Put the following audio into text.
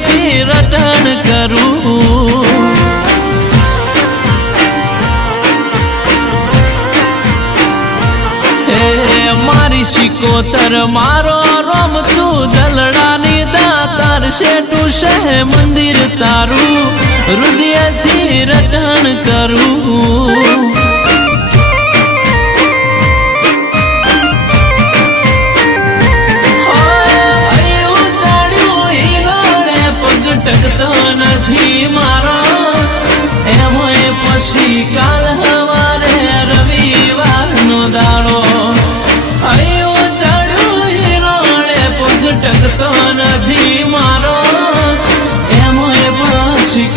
રુદિયાથી રટણ કરું મારી શિકોતર મારો રોમ તું દલડાની દાતાર શેઠું છે મંદિર તારું રુદિયાથી રટણ કરું ટકતો નથી મારો એમાંય પછી કાલ હવારે રવિવારનો દાડો આયો ચડ્યું હિરોડે પગ ટકતો નથી મારો એમાંય પછી